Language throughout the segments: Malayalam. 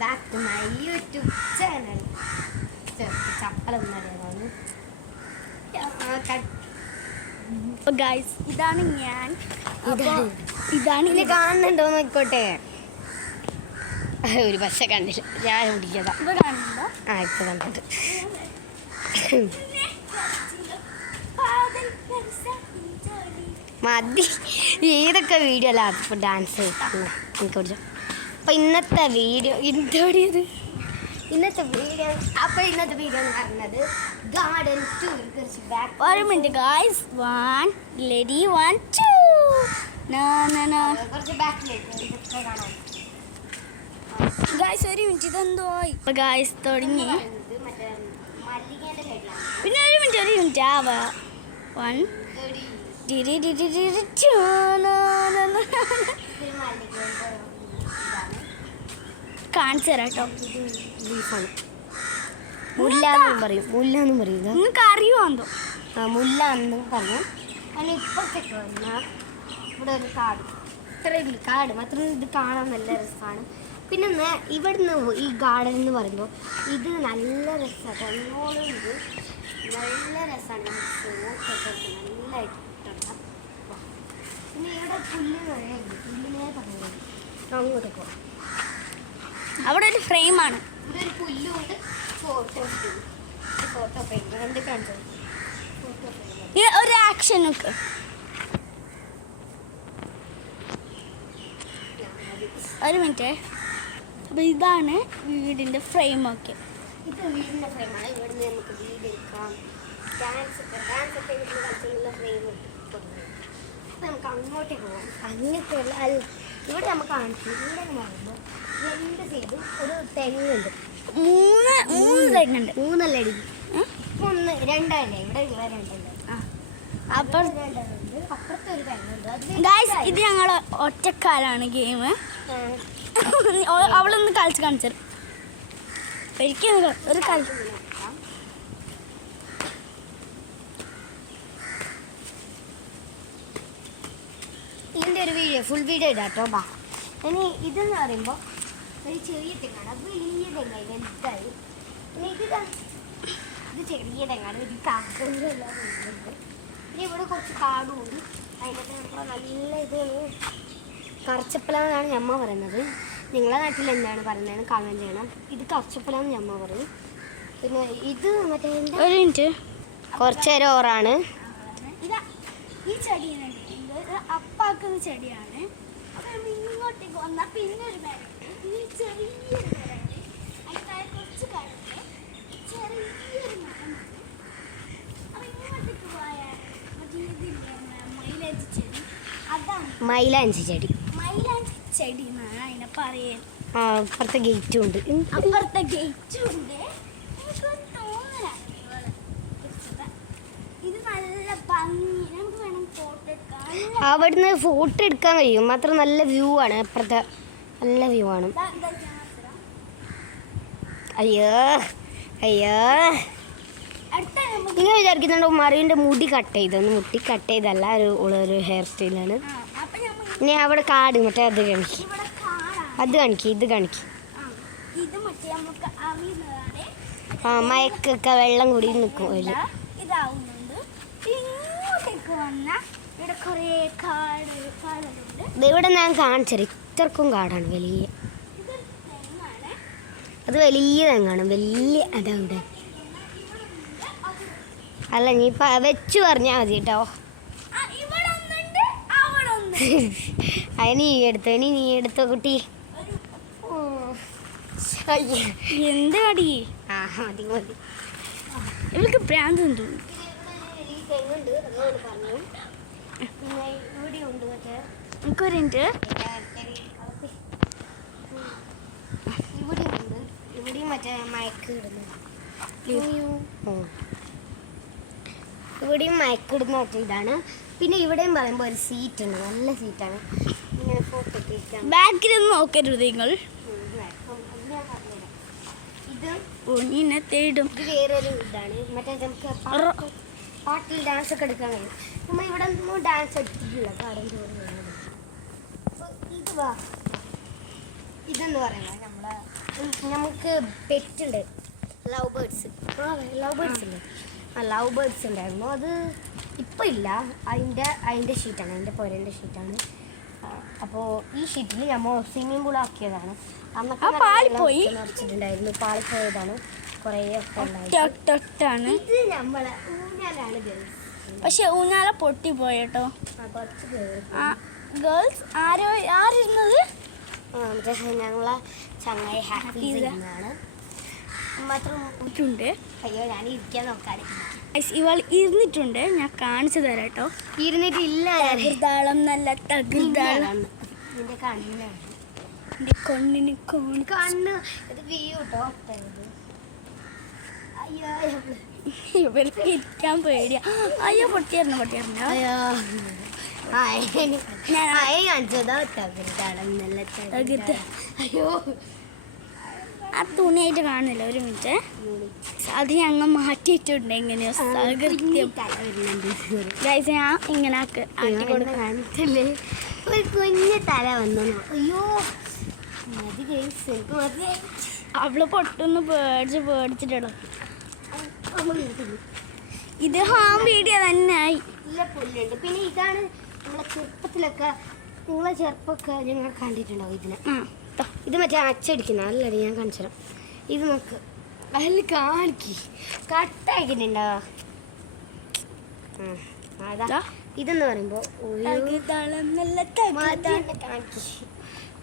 back to my YouTube channel. ചപ്പലൊന്നറിയാതാണ് ഗൈസ്, ഇതാണ് ഞാൻ. ഇതാണ് ഇത് കാണുന്നുണ്ടോ നോക്കോട്ടെ. ഒരു പക്ഷെ കണ്ടില്ല, ഞാൻ കുടിക്കതാ. ആ ഇപ്പൊ കണ്ടിട്ട് മതി. ഏതൊക്കെ വീഡിയോ അല്ല അതിപ്പോൾ ഡാൻസ് എനിക്ക് കുടിച്ചോ. അപ്പോൾ ഇന്നത്തെ വീഡിയോ എന്തോടിയത് ഇന്നത്തെ വീഡിയോ എന്ന് പറഞ്ഞത് ഗാർഡൻ ടൂർ. ഒരു മിനിറ്റ് ഗൈസ്, 1 ലെഡി 1 2 കുറച്ച് ബാക്കിലേക്ക് കാണാം ഗൈസ്. ഒരു മിനിറ്റ്, ഇതെന്തോ ഗൈസ് തുടങ്ങി. മറ്റേ മല്ലികേൻ്റെ സൈഡിലാണ്. പിന്നെ ഒരു മിനിറ്റ് ആവാ 1 കാണിച്ചു തരാം കേട്ടോ. ലീഫാണ്, മുല്ലാന്നും പറയും. നിങ്ങൾക്ക് അറിയുമോ? മുല്ല എന്നും പറയും. അതിന് ഇപ്പുറത്തേക്ക് വന്നാൽ ഇവിടെ ഒരു കാട്, ഇത്രയും കാട് മാത്രം. ഇത് കാണാൻ നല്ല രസമാണ്. പിന്നെ ഇവിടുന്ന് ഈ ഗാർഡൻ എന്ന് പറയുമ്പോൾ ഇത് നല്ല രസമാണ്. എന്നോളം ഇത് നല്ല രസമാണ്. നല്ലതായിട്ടുണ്ട്. പിന്നെ ഇവിടെ പുല്ലിനെ പറയുന്നത് അങ്ങോട്ട് പോകാം. അവിടെ ഒരു ഫ്രെയിമാണ്. ഇവിടെ ഒരു പുല്ലുകൊണ്ട് ഫോട്ടോ ഫ്രെയിം രണ്ട് കണ്ടു. ഫോട്ടോ ഫ്രെയിം ഒരു ആക്ഷൻ ഒക്കെ. ഒരു മിനിറ്റ്. അപ്പോൾ ഇതാണ് വീടിൻ്റെ ഫ്രെയിമൊക്കെ. ഇത് വീടിൻ്റെ ഫ്രെയിമാണ്. ഇവിടുന്ന് നമുക്ക് വീട് എടുക്കാം. ഡാൻസ് ഒക്കെ വീടിന് കളിച്ചുള്ള ഫ്രെയിം കൊടുക്കുന്നത്. അപ്പോൾ നമുക്ക് അങ്ങോട്ടേക്ക് പോകാം. അങ്ങനെയൊക്കെയുള്ള ഇവിടെ നമുക്ക് കാണിച്ചു. ഇവിടെ പറയുമ്പോൾ രണ്ട് സൈഡും ഒരു തെങ്ങുണ്ട്. മൂന്ന് തെങ്ങുണ്ട്. മൂന്നല്ല അടി. ഇപ്പം രണ്ടല്ലേ ഇവിടെ രണ്ടുണ്ട്. അപ്പുറത്തെ ഒരു തെങ്ങുണ്ട്. ഗൈസ്, ഇത് ഞങ്ങൾ ഒറ്റക്കാലാണ് ഗെയിം. അവളൊന്ന് കളിച്ച് കാണിച്ചത് ഒരിക്കലും ഒരു കളി. ഇതിൻ്റെ ഒരു ഫുൾ വീഡിയോ ഇടാം കേട്ടോ. ബാ ഇനി ഇതെന്ന് പറയുമ്പോൾ ഒരു ചെറിയ തെങ്ങാണ്. അത് വലിയ തെങ്ങായി വലുതായി. പിന്നെ ഇത് ചെറിയ തെങ്ങാണ്. ഒരു കാടുകളെല്ലാം ഉണ്ട്. പിന്നെ ഇവിടെ കുറച്ച് കാടുണ്ട്. അതിനകത്ത് നമ്മൾ നല്ല ഇത് കറച്ചപ്പലാന്നാണ് ഞമ്മ പറയുന്നത്. നിങ്ങളെ നാട്ടിൽ എന്താണ് പറയുന്നതെന്ന് കമൻറ്റ് ചെയ്യണം. ഇത് കറച്ചപ്പലാന്ന് ഞമ്മ പറയും. പിന്നെ ഇത് മറ്റേ ഒരു മിനിറ്റ്, കുറച്ച് നേരം ഓറാണ്. ഈ ചെടി അപ്പാക്കുന്ന ചെടിയാണ്. അപ്പം ഇങ്ങോട്ടേക്ക് വന്നാൽ പിന്നെ ഒരു മരമുണ്ട്. ഈ ചെറിയൊരു മരമുണ്ട്. അതിന് കുറച്ച് കഴുത്ത് ചെറിയൊരു മരമാണ്. അപ്പം ഇങ്ങോട്ടേക്ക് പോയാൽ മറ്റേ ഇതില്ലേ മൈലാഞ്ചി ചെടി, അതാണ് മൈലാഞ്ചി ചെടി. മൈലാഞ്ചി ചെടി എന്നാണ് അതിനെ പറയുന്നത്. അപ്പുറത്തെ ഗേറ്റും ഉണ്ട്. അപ്പുറത്തെ ഗേറ്റും ഉണ്ട്. ഇത് നല്ല ഭംഗി. നമുക്ക് വേണം ഫോട്ടോ എടുക്കാൻ. അവിടുന്ന് ഫോട്ടോ എടുക്കാൻ കഴിയും. മാത്രം നല്ല വ്യൂ ആണ്. അപ്പുറത്തെ നല്ല വ്യൂ ആണ്. അയ്യോ നിങ്ങൾ വിചാരിക്കുന്നുണ്ടോ മറിയൻ്റെ മുടി കട്ട് ചെയ്തൊന്ന് കട്ട് ചെയ്തല്ല, ഒരു ഹെയർ സ്റ്റൈലാണ്. ഇനി അവിടെ കാട് മറ്റേ ഇത് കാണിക്കും. ഇത് കാണിക്കും. മയക്കൊക്കെ വെള്ളം കൂടി നിൽക്കും. ഇവിടെ ഞാൻ കാണിച്ചത് ഇത്രക്കും കാടാണ്. വലിയ അത് വലിയ തെങ്ങാണ്. വലിയ അതവിടെ അല്ല, നീ വെച്ച് പറഞ്ഞാൽ മതി കേട്ടോ. നീ എടുത്തോ കുട്ടി. എന്ത് കടി? മതി മതി. ഇവൾക്ക് പ്രാന്ത് തോന്നുന്നു. തെങ്ങുണ്ട്, അതുകൊണ്ട് പറഞ്ഞു. പിന്നെ ഇവിടെ ഉണ്ട് മറ്റേ എനിക്കൊരു മിനിറ്റ്. ഇവിടെയും മറ്റേ മയക്കിടുന്നു. ഇവിടെയും മയക്കിടുന്ന മറ്റേ ഇതാണ്. പിന്നെ ഇവിടെയും പറയുമ്പോൾ ഒരു സീറ്റ് ഉണ്ട്. നല്ല സീറ്റാണ്. ഇങ്ങനെ ഫോട്ടോ ഒക്കെ ബാക്കിലൊന്നും നോക്കരുത് നിങ്ങൾ. ഇത് തേടും. ഇത് വേറൊരു ഇതാണ്. മറ്റേ നമുക്ക് പാട്ടിൽ ഡാൻസ് ഒക്കെ എടുക്കാൻ കഴിയും. നമ്മൾ ഇവിടെ ഒന്നും ഡാൻസ് എടുത്തിട്ടില്ല. കാടൻ തോന്നുന്നത് ഇതെന്ന് പറയുന്നത് നമ്മളെ നമുക്ക് പെറ്റുണ്ട് ലവ് ബേർഡ്സ്. ലവ് ബേർഡ്സ് ഉണ്ട്. ലവ് ബേർഡ്സ് ഉണ്ടായിരുന്നു. അത് ഇപ്പം ഇല്ല. അതിൻ്റെ ഷീറ്റാണ്, അതിൻ്റെ പുരേൻ്റെ ഷീറ്റാണ്. അപ്പോൾ ഈ ഷീറ്റിൽ നമ്മൾ സ്വിമ്മിംഗ് പൂൾ ആക്കിയതാണ്. അന്നൊക്കെ നിറച്ചിട്ടുണ്ടായിരുന്നു. പാളിപ്പോയതാണ് കുറേ ഒക്കെ ഉണ്ടായിരുന്നു. ഇത് നമ്മളെ ഊഞ്ഞാലാണ് ഗേൾസ്. പക്ഷെ ഊഞ്ഞാല പൊട്ടിപ്പോയി കേട്ടോ. കുറച്ച് ഗേൾസ് ആരിരുന്നത്? ഞങ്ങളെ ചങ്ങായി ഹാപ്പിയാണ് മാത്രം. അയ്യോ ഞാൻ ഇരിക്കാൻ നോക്കാതെ ഇവൾ ഇരുന്നിട്ടുണ്ട്. ഞാൻ കാണിച്ചു തരാം കേട്ടോ. ഇരുന്നിട്ടില്ല. തകൃതാളം നല്ല തകൃതാളം. നിന്റെ കണ്ണിനാണ്, എൻ്റെ കണ്ണിന് കണ്ണ് ഇത് വ്യൂ കേട്ടോ. അയ്യോ ഇവർക്ക് ഇരിക്കാൻ പേടിയാ. അയ്യോ പൊട്ടിയായിരുന്നു. അയ്യോ കാണിച്ചതാ തകൃതാളം നല്ല തകൃത. അയ്യോ ആ തുണിയായിട്ട് കാണുന്നില്ല. ഒരു മിനിറ്റ്, അത് ഞങ്ങൾ മാറ്റിയിട്ടുണ്ട്. എങ്ങനെയോ സകൃത്യം ഗൈസ്. ഞാൻ ഇങ്ങനെ കാണിച്ചല്ലേ ഒരു കുഞ്ഞ് തല വന്നു. അയ്യോ മതി ഗൈസ്, എനിക്ക് മതി. അവള് പൊട്ടൊന്ന് പേടിച്ചിട്ടുള്ളൂ. ഇത് വീഡിയോ തന്നെ ആയി. ഇല്ല പുല്ലുണ്ട്. പിന്നെ ഇതാണ് നമ്മളെ ചെറുപ്പത്തിലൊക്കെ, നിങ്ങളെ ചെറുപ്പമൊക്കെ ഞങ്ങൾ കണ്ടിട്ടുണ്ടാവും ഇതിനെ. ഇത് മറ്റേ അച്ചടിക്കുന്ന അല്ലടി, ഞാൻ കാണിച്ചു തരാം. ഇത് നോക്ക്, അതിൽ കാണിക്ക് കട്ടാക്കിട്ടുണ്ടാവാ. അതാ ഇതെന്ന് പറയുമ്പോൾ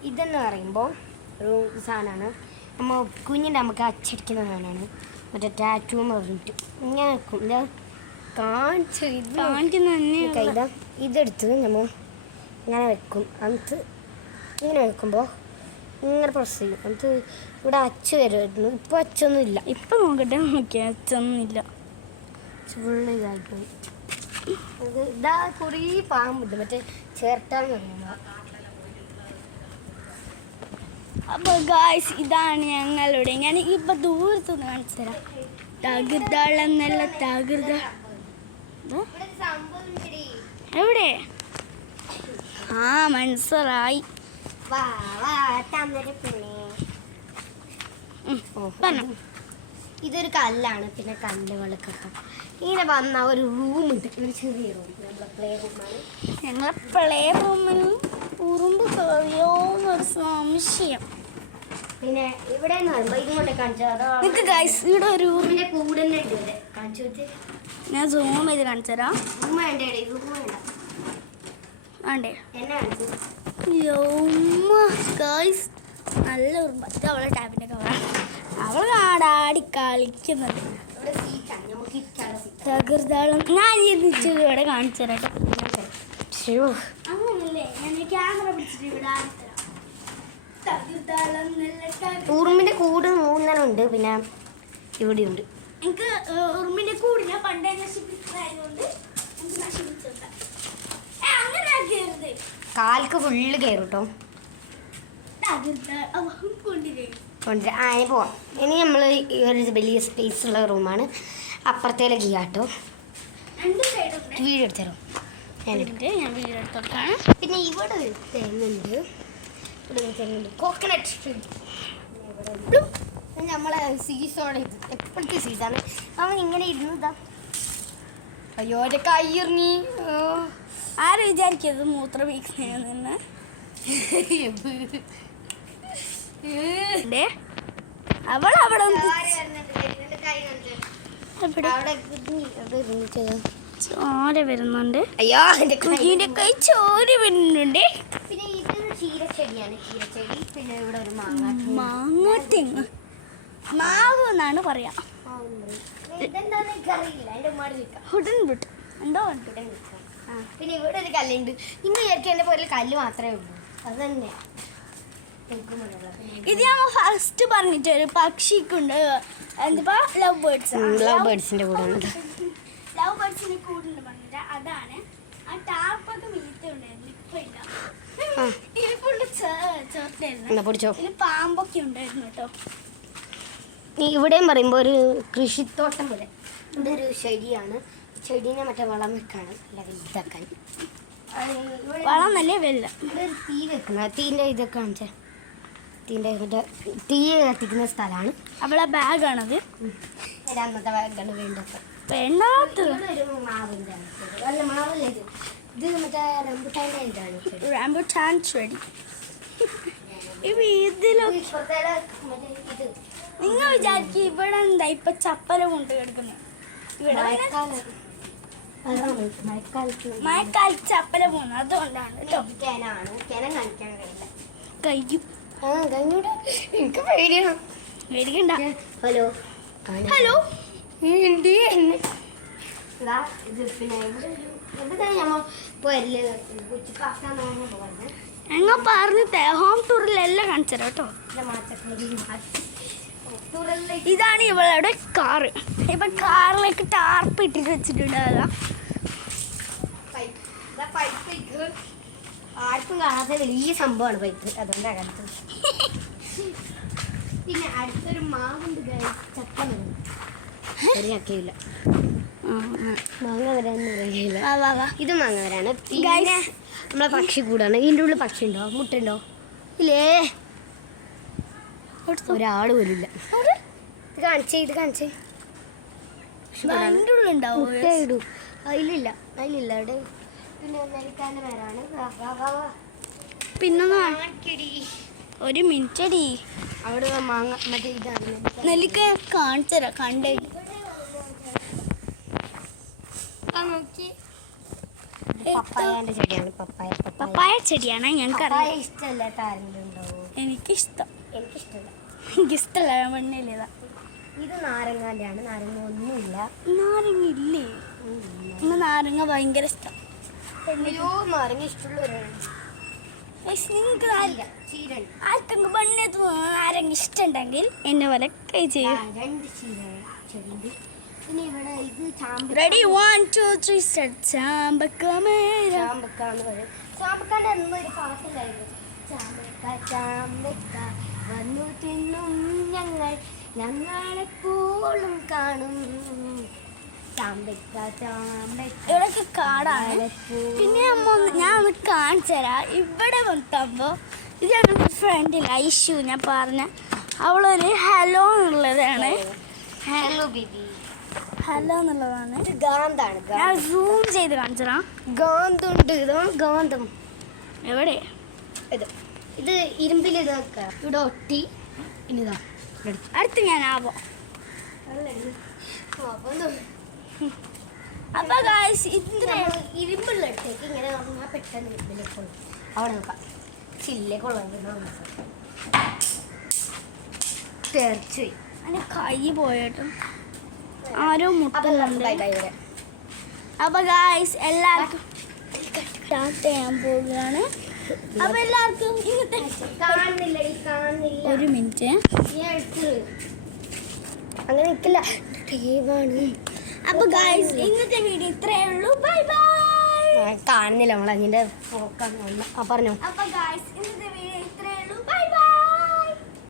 ഇതെന്ന് പറയുമ്പോൾ ഒരു സാധനമാണ്. നമ്മൾ കുഞ്ഞിൻ്റെ നമുക്ക് അച്ചടിക്കുന്ന സാധനമാണ്. മറ്റേ ടാറ്റൂ എന്ന് പറഞ്ഞിട്ട് ഇങ്ങനെ വെക്കും. ഇതാ കാണിക്കുന്ന ഇതെടുത്ത് നമ്മൾ ഇങ്ങനെ വെക്കും. എന്നിട്ട് ഇങ്ങനെ വെക്കുമ്പോൾ ഇങ്ങനെ പ്രസ് ചെയ്യും. എന്നിട്ട് ഇവിടെ അച്ച് വരുമായിരുന്നു. ഇപ്പോൾ അച്ചൊന്നും ഇല്ല. ഇപ്പം നോക്കിയാൽ അച്ചൊന്നും ഇല്ല. ഫുള്ള് ഇതായിപ്പോയി. ഇതാ കുറേ പാമ്പുണ്ട്, മറ്റേ ചേർട്ടാന്ന് പറയുമ്പോൾ. അപ്പോൾ ഗായ്സ് ഇതാണ് ഞങ്ങളുടെ. ഞാൻ ഇപ്പം ദൂരത്തുനിന്ന് കാണിച്ചു തരാം. തകൃതാളം നല്ല തകൃത. എവിടെ? ആ മനസ്സിലായി. ഇതൊരു കല്ലാണ്. പിന്നെ കല്ലുകളൊക്കെ ഇങ്ങനെ വന്ന ഒരു റൂമുണ്ട്, ഒരു ചെറിയ റൂം. നമ്മളെ പ്ലേ റൂമാണ്. ഞങ്ങളെ പ്ലേ റൂമിൽ ഉറുമ്പ് കയറിയോന്നൊരു സംശയം. പിന്നെ ഇവിടെ ഇങ്ങോട്ട് കാണിച്ചത് ഇവിടെ ഒരു റൂമിന്റെ കൂടെ തന്നെ ഉണ്ട്. ഇവിടെ കാണിച്ചു വെച്ച് ഞാൻ സൂം ചെയ്ത് കാണിച്ചു തരാം. റൂം വേണ്ടേ? റൂം വേണ്ട വേണ്ടേ? എന്നെ കാണിച്ചു. നല്ല ഉറുമ്പ്. ഇത് അവളെ ടാബിൻ്റെ കവറാണ്. അവൾ ആടാടി കളിക്കുന്നത്. തകൃതാളം ഞാൻ ഇരുന്നിച്ച് ഇവിടെ കാണിച്ചു തരാം. അങ്ങനല്ലേ ഞാൻ ക്യാമറ പിടിച്ചിട്ട് ഇവിടെ തകൃതാളം നല്ല ഉറുമ്പിന്റെ കൂട് 3 ഉണ്ട്. പിന്നെ ഇവിടെയുണ്ട്. എനിക്ക് ഉറുമ്പിന്റെ കൂട് ഞാൻ പണ്ടേ നശിപ്പിച്ചതായതുകൊണ്ട് എനിക്ക് നശിപ്പിച്ചോട്ടെ. അങ്ങനെ ആക്കിയത് കാൽക്ക് ഫുള്ള് കയറും കേട്ടോ. പോവാം. ഇനി നമ്മൾ ഈ ഒരു വലിയ സ്പേസ് ഉള്ള റൂമാണ്. അപ്പുറത്തേക്ക് ചെയ്യാട്ടോ. വീഡിയോ എടുത്തരോ? ഞാൻ വീഡിയോ എടുത്തോട്ടാണ്. പിന്നെ ഇവിടെ ഒരു തെങ്ങുണ്ട്. കോക്കനട്ട് നമ്മളെ സീസോടെ എപ്പോഴത്തെ സീസാണ്. അവൻ ഇങ്ങനെ ഇരുന്നതാ. അയ്യോ എൻ്റെ കയ്യിറങ്ങി. ആരും വിചാരിക്കരുത് മൂത്ര വീക്കുന്നതെന്ന്. അവൾ അവിടെ ചോര വരുന്നുണ്ട്. അയ്യോ കുഞ്ഞിന്റെ കൈ ചോര വരുന്നുണ്ട്. പിന്നെ ഇത് ചീരച്ചെടിയാണ്. ചീരച്ചെടി. പിന്നെ ഇവിടെ ഒരു മാങ്ങാത്തെങ്ങ് മാവ് എന്നാണ് പറയാ. പിന്നെ ഇവിടെ ഒരു കല്ലുണ്ട്. ഇന്ന് വിചാരിക്കും എൻ്റെ പോലെ കല്ല് മാത്രമേ ഉള്ളൂ. അത് തന്നെ ഇത് ഞങ്ങൾ ഫസ്റ്റ് പറഞ്ഞിട്ട് ഒരു പക്ഷിക്കുണ്ട്. എന്താ ലവ് ബേർഡ്സ്. ലവ് ബേർഡ്സിന്റെ കൂടെ ലവ് ബേർഡ്സിന്റെ കൂടുണ്ട് പറഞ്ഞിട്ട് അതാണ്. ആ ടാപ്പൊക്കെ മീത്ത ഉണ്ടായിരുന്നു. ഇപ്പൊ ഇല്ല. ഇത് ഫുള്ള് ചേർത്തായിരുന്നു. ഇതിൽ പാമ്പൊക്കെ ഉണ്ടായിരുന്നു കേട്ടോ. ഇവിടെയും പറയുമ്പോൾ ഒരു കൃഷിത്തോട്ടം പോലെ. ഇവിടെ ഒരു ചെടിയാണ്. ചെടീനെ മറ്റേ വളം വെക്കാണ്, അല്ല മറ്റേ തീ കത്തിക്കുന്ന സ്ഥലമാണ്. അവളെ ബാഗാണത്. അന്നത്തെ ബാഗാണ് വേണ്ടത്. വേണ്ടാത്തത് ഒരു മാവിൻ്റെ അല്ല മാവല്ല ഇത് മറ്റേ റംബുട്ടാൻ്റെ ഇതാണ്. റാംബുട്ടാൻ ചെടി. ഇതിലൊക്കെ ഇത് നിങ്ങൾ വിചാരിക്കും ഇവിടെ എന്താ ഇപ്പൊ ചപ്പല കൊണ്ട് കിടക്കുന്നത്? ഇവിടെ മഴക്കാലത്ത് ചപ്പല പോകുന്നു, അതുകൊണ്ടാണ് കേട്ടോ. കിണം കാണിക്കാൻ കഴിയില്ല. കഴിയും. എനിക്ക് പേടിയാണ്. പേടിക്കണ്ട. Hello hello. ഞങ്ങൾ പറഞ്ഞിട്ടേ ഹോം ടൂറിലെല്ലാം കാണിച്ചു തരാം കേട്ടോ. ഇതാണ് ഇവളുടെ കാറ്. ഇപ്പൊ കാറിലേക്ക് ടാർപ്പ് ഇട്ടിട്ട് വെച്ചിട്ടുണ്ട്. അതാ ആർക്കും കാണാത്ത വലിയ സംഭവമാണ് പൈപ്പ്. അതുകൊണ്ടാണ് അകത്ത്. പിന്നെ അടുത്തൊരു മാവുണ്ട് ചക്കയില്ല, മാങ്ങ വരാന്ന് അറിയില്ല. ഇത് മാങ്ങ വരാണ്. പിന്നെ നമ്മളെ പക്ഷി കൂടാണ്. ഇതിൻ്റെ ഉള്ളിൽ പക്ഷി ഉണ്ടോ? മുട്ടുണ്ടോ? ഇല്ലേ, ഒരാൾ പോലും ഇല്ല. ഇത് കാണിച്ചേ, ഇത് കാണിച്ചേ. മുട്ടയിടൂ. അതിലില്ല, അതിലില്ല. അവിടെ പിന്നെ നെല്ലിക്കാൻ്റെ പേരാണ്. പിന്നെ ഒരു മിനിറ്റ് അടി. അവിടെ മാങ്ങ മറ്റേ ഇതാണ് നെല്ലിക്ക കാണിച്ചു തരാം. കണ്ടേ നോക്കി. പപ്പായൻ്റെ ചെടിയാണ്. പപ്പായ ചെടിയാണ്. പപ്പായ ഇഷ്ടമല്ലാത്ത ആരെങ്കിലും ഉണ്ടോ? എനിക്കിഷ്ടം. എനിക്കിഷ്ടമല്ല. എനിക്കിഷ്ടമല്ല. മണ്ണിലേതാ. ഇത് നാരങ്ങാൻ്റെ ആണ്. നാരങ്ങ ഒന്നുമില്ല. നാരങ്ങ ഇല്ലേ? നാരങ്ങ ഭയങ്കര ഇഷ്ടം. അയ്യോ, നാരങ്ങ ഇഷ്ടമുള്ളവരാണ്. നിങ്ങൾക്ക് ആർക്കെങ്കിലും മണ്ണേത്ത് നാരങ്ങ ഇഷ്ടമുണ്ടെങ്കിൽ എന്നെ പോലെ ട്രൈ ചെയ്യും. രണ്ട് ചെടി. പിന്നെ ഇവിടെ ഇത് റെഡി 1 2 3 സ്റ്റാർട്ട്. ചാമ്പക്കാന്ന് പറയും. ചാമ്പക്കാൻ്റെ അന്നൊരു പാട്ടുണ്ടായിരുന്നു. ചാമ്പക്ക ചാമ്പക്ക വന്നു തിന്നും ഞങ്ങളെപ്പോഴും കാണും. ചാമ്പക്ക ചാമ്പക്ക. ഇവിടെയൊക്കെ കാടാണ്. പിന്നെ ഞാൻ ഒന്ന് കാണിച്ചു തരാം. ഇവിടെ വന്നപ്പോൾ ഇത് ഞങ്ങളുടെ ഫ്രണ്ടിൽ ഐഷു ഞാൻ പറഞ്ഞ അവളൊരു ഹലോ എന്നുള്ളതാണ്. Hello baby. ഹലോ എന്നുള്ളതാണ്. ഇത് ഗാന്ധാണ്. ഞാൻ സൂം ചെയ്ത് കാണിച്ചതാ. ഗാന്ധുണ്ട്. ഇതാണ് ഗാന്ധം. എവിടെ? ഇത് ഇരുമ്പിൽ ഇതൊക്കെ ഇവിടെ ഒട്ടി. ഇനിതാ അടുത്ത് ഞാൻ ആവോ. അപ്പൊ ഗായ്സ് ഇതിന്റെ ഇരുമ്പുള്ള ഇടത്തേക്ക് ഇങ്ങനെ ഞാൻ പെട്ടെന്ന് ഇരുമ്പിലേക്ക് അവിടെ നോക്കാം. ചില്ലേക്കുള്ള തീർച്ചയായി അതിന് കൈ പോയിട്ടും ആരോ മുട്ടുന്നുണ്ട്. അപ്പൊ ഗായ്സ് എല്ലാവർക്കും ചെയ്യാൻ പോവുകയാണ്. അപ്പൊ എല്ലാവർക്കും ഇങ്ങനത്തെ കാണുന്നില്ല. ഒരു മിനിറ്റ് അങ്ങനെ നിൽക്കില്ല. ടീമാണ്. അപ്പൊ ഗായ്സ് ഇന്നത്തെ വീഡിയോ ഇത്രയേ ഉള്ളൂ. Bye bye. കാണുന്നില്ല നമ്മൾ അതിന്റെ പറഞ്ഞോ. അപ്പൊ ഗായ്സ് ഇന്നത്തെ വീഡിയോ